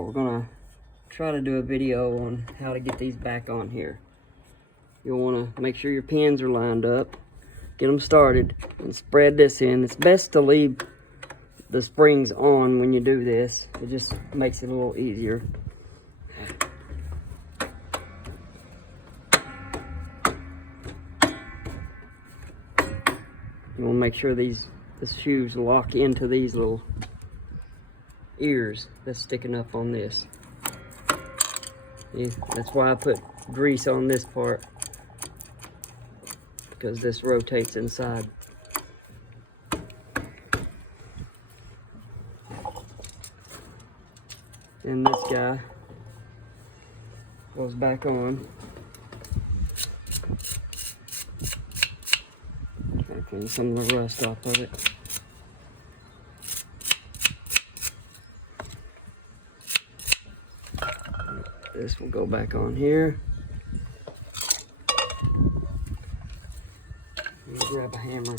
tomorrow we're gonna try to do a video on how to get these back on here. You'll want to make sure your pins are lined up, get them started, and spread this in. It's best to leave the springs on when you do this. It just makes it a little easier. You want to make sure the shoes lock into these little ears that's sticking up on this. Yeah, that's why I put grease on this part, because this rotates inside. And this guy goes back on. Try to clean some of the rust off of it. This will go back on here. Let me grab a hammer.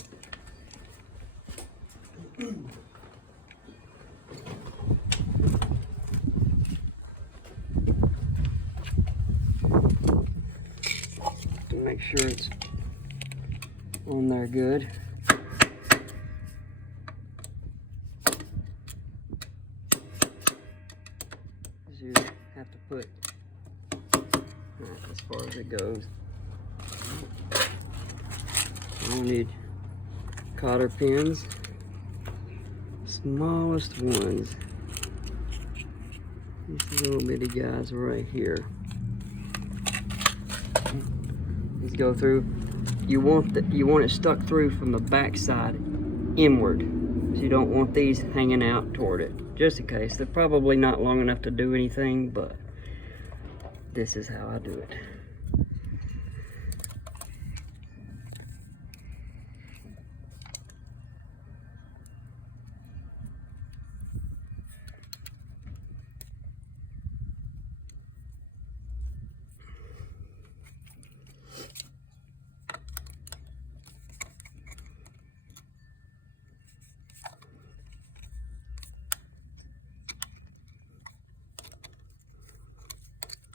To make sure it's on there good. You have to put as far as it goes. We'll need cotter pins, smallest ones. These little bitty guys right here. These go through. You want it stuck through from the back side inward. So you don't want these hanging out toward it. Just in case. They're probably not long enough to do anything, but this is how I do it.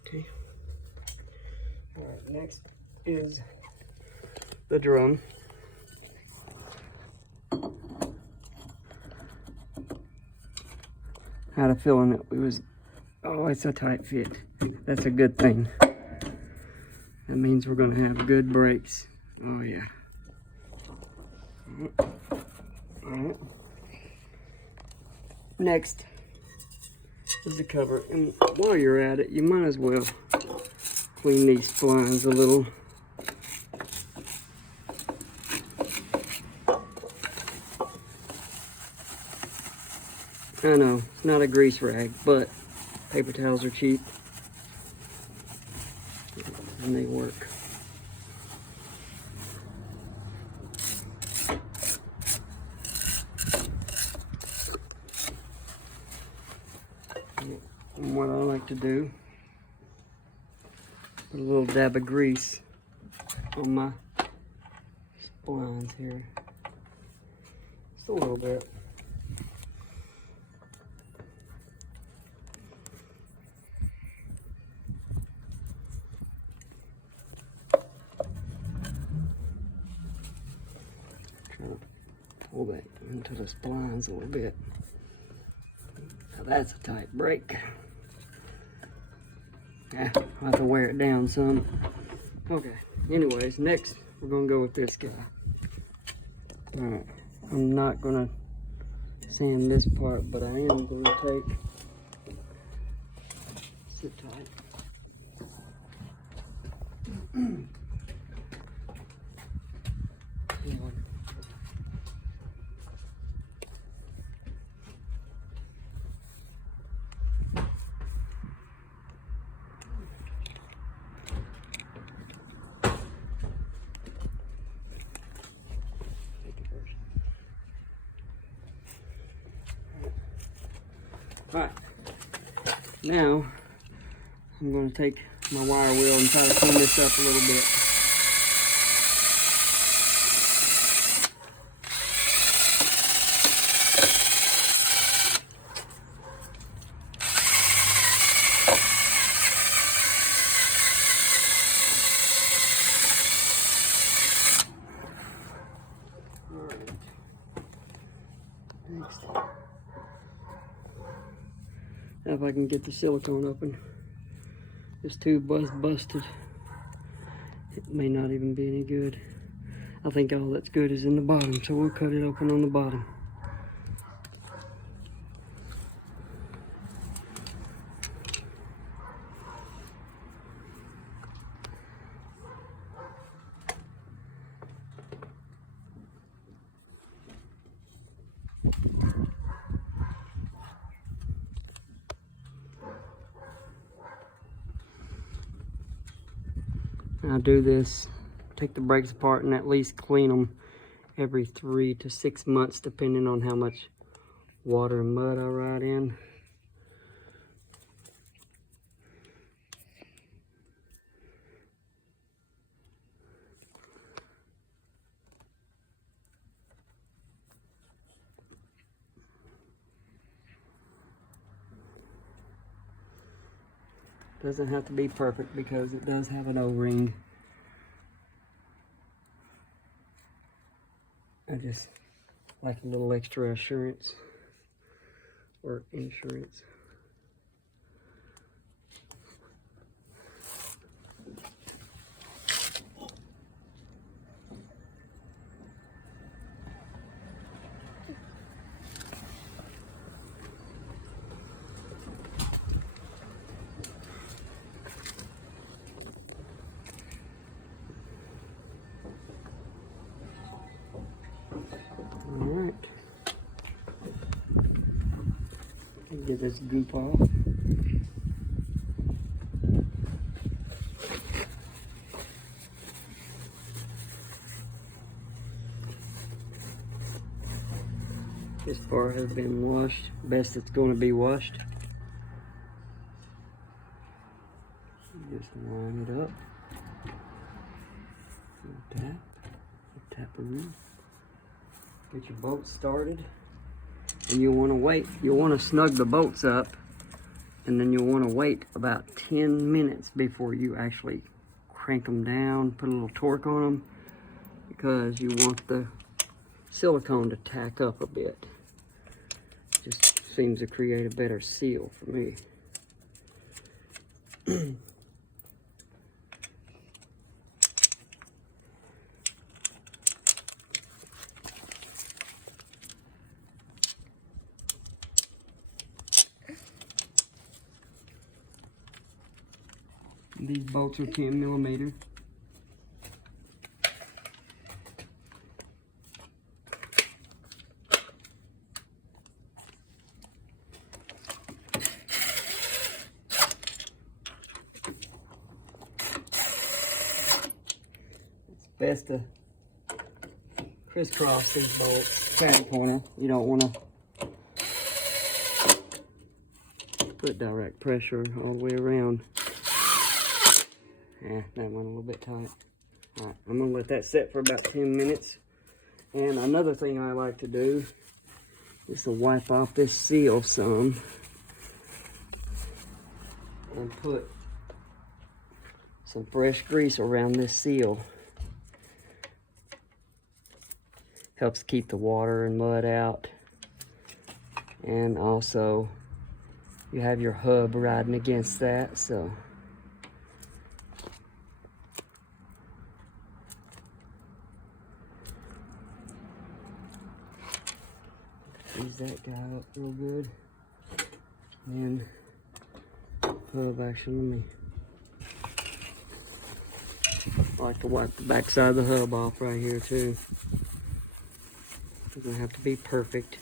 Okay. All right, next is the drum. Had a feeling that it was, oh, it's a tight fit. That's a good thing. That means we're gonna have good brakes. Oh yeah. All right. Next is the cover, and while you're at it, you might as well clean these splines a little. I know, it's not a grease rag, but paper towels are cheap and they work. And what I like to do, put a little dab of grease on my splines here. Just a little bit. Trying to pull that into the splines a little bit. Now that's a tight brake. Yeah, I'll have to wear it down some. Okay, anyways, next we're gonna go with this guy. Alright, I'm not gonna sand this part, but I am gonna take, sit tight. Alright, now I'm going to take my wire wheel and try to clean this up a little bit. If I can get the silicone open. This tube was busted. It may not even be any good. I think all that's good is in the bottom, so we'll cut it open on the bottom. I do this, take the brakes apart and at least clean them every 3 to 6 months, depending on how much water and mud I ride in. Doesn't have to be perfect because it does have an O-ring. I just like a little extra assurance or insurance. Alright. Get this goop off. This part has been washed. Best it's going to be washed. Just line it up. Tap it in. Get your bolt started. And you'll want to wait. You'll want to snug the bolts up. And then you'll want to wait about 10 minutes before you actually crank them down, put a little torque on them, because you want the silicone to tack up a bit. Just seems to create a better seal for me. These bolts are 10 millimeter. It's best to crisscross these bolts. Cat pointer. You don't want to put direct pressure all the way around. Yeah, that went a little bit tight. Alright, I'm going to let that set for about 10 minutes. And another thing I like to do is to wipe off this seal some and put some fresh grease around this seal. Helps keep the water and mud out. And also, you have your hub riding against that, so. Freeze that guy up real good. And hub action, let me. I like to wipe the back side of the hub off right here too. Doesn't have to be perfect.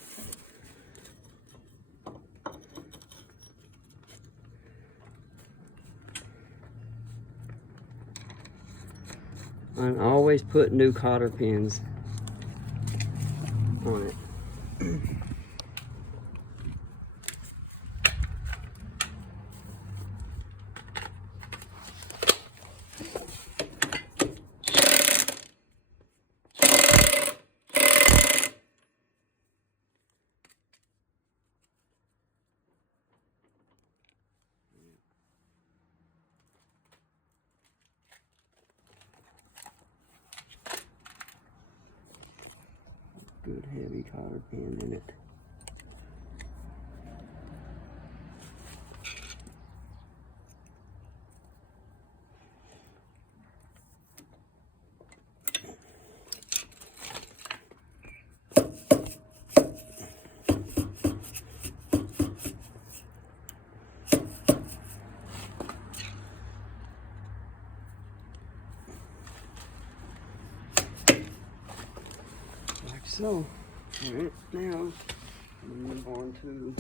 I always put new cotter pins on it. Good heavy cotter pin in it. so. All right, now I'm gonna move on to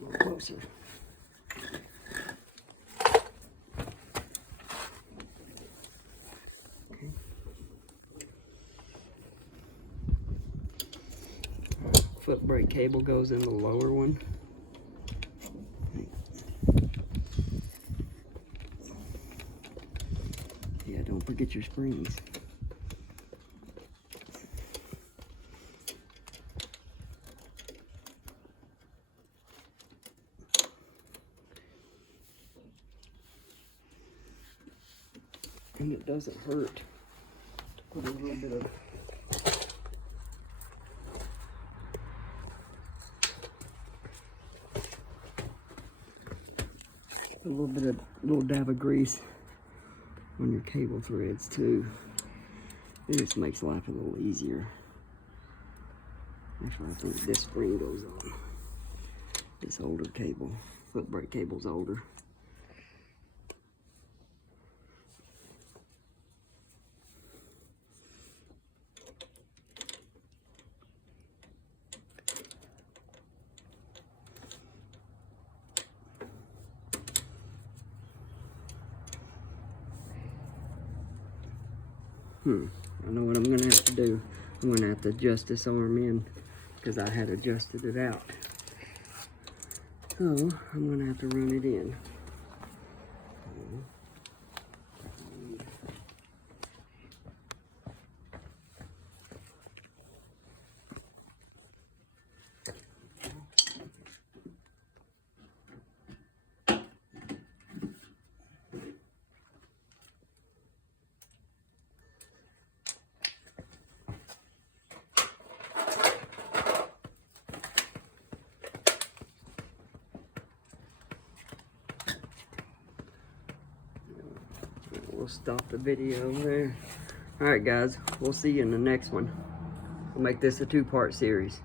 a little closer. Okay. Foot brake cable goes in the lower one. Yeah, don't forget your springs. And it doesn't hurt to put a little bit of little dab of grease on your cable threads too. It just makes life a little easier. Actually, I think this spring goes on. This older cable, foot brake cable's older. I know what I'm gonna have to do. I'm gonna have to adjust this arm in because I had adjusted it out. So I'm gonna have to run it in. We'll stop the video there. All right, guys, we'll see you in the next one. We'll make this a two-part series.